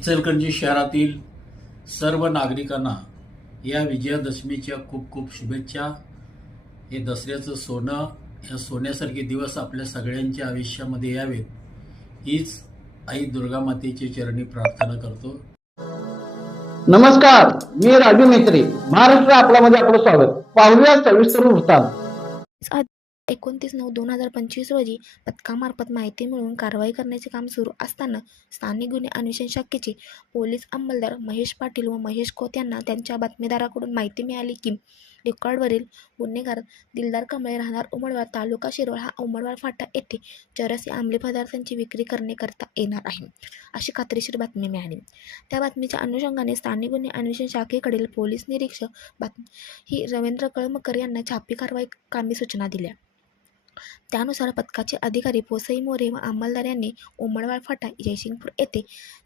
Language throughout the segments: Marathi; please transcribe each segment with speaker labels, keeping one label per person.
Speaker 1: इचलकरंजी शहरातील सर्व नागरिकांना या विजयादशमीच्या खूप खूप शुभेच्छा. हे दसऱ्याचं सोनं या सोन्यासारखे दिवस आपल्या सगळ्यांच्या आयुष्यामध्ये यावेत. हीच आई दुर्गा मातेची चरणी प्रार्थना करतो.
Speaker 2: नमस्कार मी राजू मेत्री महाराष्ट्र आपल्यामध्ये आपलं स्वागत. पाहुया सविस्तर वृत्तांत.
Speaker 3: एकोणतीस नऊ दोन हजार पंचवीस रोजी पथकामार्फत माहिती मिळवून कारवाई करण्याचे काम सुरू असताना स्थानिक गुन्हे अन्वेषण शाखेचे पोलीस अंमलदार महेश पाटील व महेश खोत यांना त्यांच्या बातमीदाराकडून माहिती मिळाली की रेकॉर्डवरील गुन्हेगार दिलदार कमळे राहणार उमळवार तालुका शिरोळ हा उमरवाड फाटा येथे चरस या अंमली पदार्थांची विक्री करण्याकरता येणार आहे अशी खात्रीशीर बातमी मिळाली. त्या बातमीच्या अनुषंगाने स्थानिक गुन्हे अन्वेषण शाखेकडील पोलीस निरीक्षक बातमी ही रवींद्र कळमकर यांना छापी कारवाई कामी सूचना दिल्या. त्यानुसार पथकाचे अधिकारी पोसई मोरे व अंमलदार यांनी उमळवाळ फाटा जयसिंगपूर येथे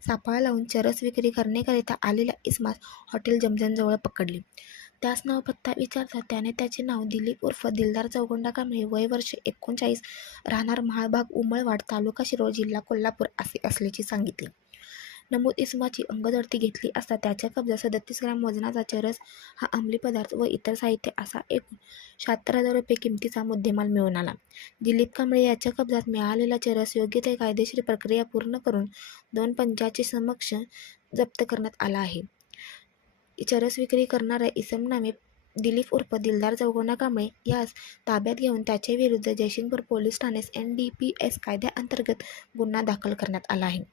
Speaker 3: सापळा लावून चरस विक्री करण्याकरिता आलेल्या इस्मास हॉटेल जमजनजवळ पकडले. त्यास नाव पत्ता विचारता त्याने त्याचे नाव दिलीप उर्फ दिलदार चौगुंडा कांबळे. वय वर्ष एकोणचाळीस राहणार महाळबाग उमळवाड तालुका शिरोळ जिल्हा कोल्हापूर असे असल्याचे सांगितले. नमूद इस्माची अंगदडती घेतली असता त्याच्या कब्जा सदतीस ग्रॅम वजनाचा चरस हा अंमली पदार्थ व इतर साहित्य असा एकूण शहात्तर हजार रुपये किमतीचा मुद्देमाल मिळून आला. दिलीप कांबळे याच्या कब्जात मिळालेला चरस योग्य ते कायदेशीर प्रक्रिया पूर्ण करून दोन पंचाचे समक्ष जप्त करण्यात आला आहे. चरस विक्री करणाऱ्या इसम नामे दिलीप उर्फ दिलदार चौगुणा कांबळे यास ताब्यात घेऊन त्याच्या विरुद्ध जयसिंगपूर पोलीस ठाण्यास एन डी पी एस कायद्याअंतर्गत गुन्हा दाखल करण्यात आला आहे.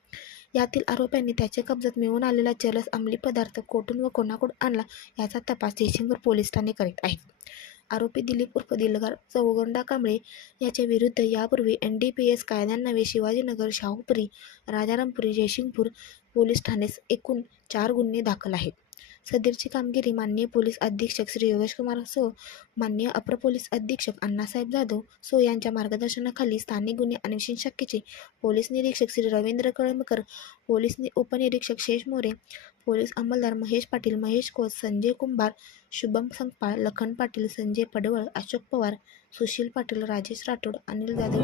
Speaker 3: यातील आरोप्यांनी त्याच्या कब्जात मिळून आलेला चरस अंमली पदार्थ कोठून व कोणाकडून आणला याचा तपास जयसिंगपूर पोलीस ठाणे करीत आहेत. आरोपी दिलीप उर्फ दिलगार चौगंडा कांबळे याच्या विरुद्ध यापूर्वी एन डी पी एस कायद्यांनावे शिवाजीनगर शाहूपुरी राजारामपुरी जयसिंगपूर पोलीस ठाण्यास एकूण चार गुन्हे दाखल आहेत. सदरची कामगिरी माननीय पोलीस अधीक्षक श्री योगेश कुमार सो माननीय अपर पोलीस अधीक्षक अण्णासाहेब जाधव सो यांच्या मार्गदर्शनाखाली स्थानिक गुन्हे अन्वेषण शाखेचे पोलीस निरीक्षक श्री रवींद्र कळमकर पोलीस उपनिरीक्षक शेष मोरे पोलीस अंमलदार महेश पाटील महेश कोच संजय कुंभार शुभम संकपाळ लखन पाटील संजय पडवळ अशोक पवार सुशील पाटील राजेश राठोड अनिल जाधव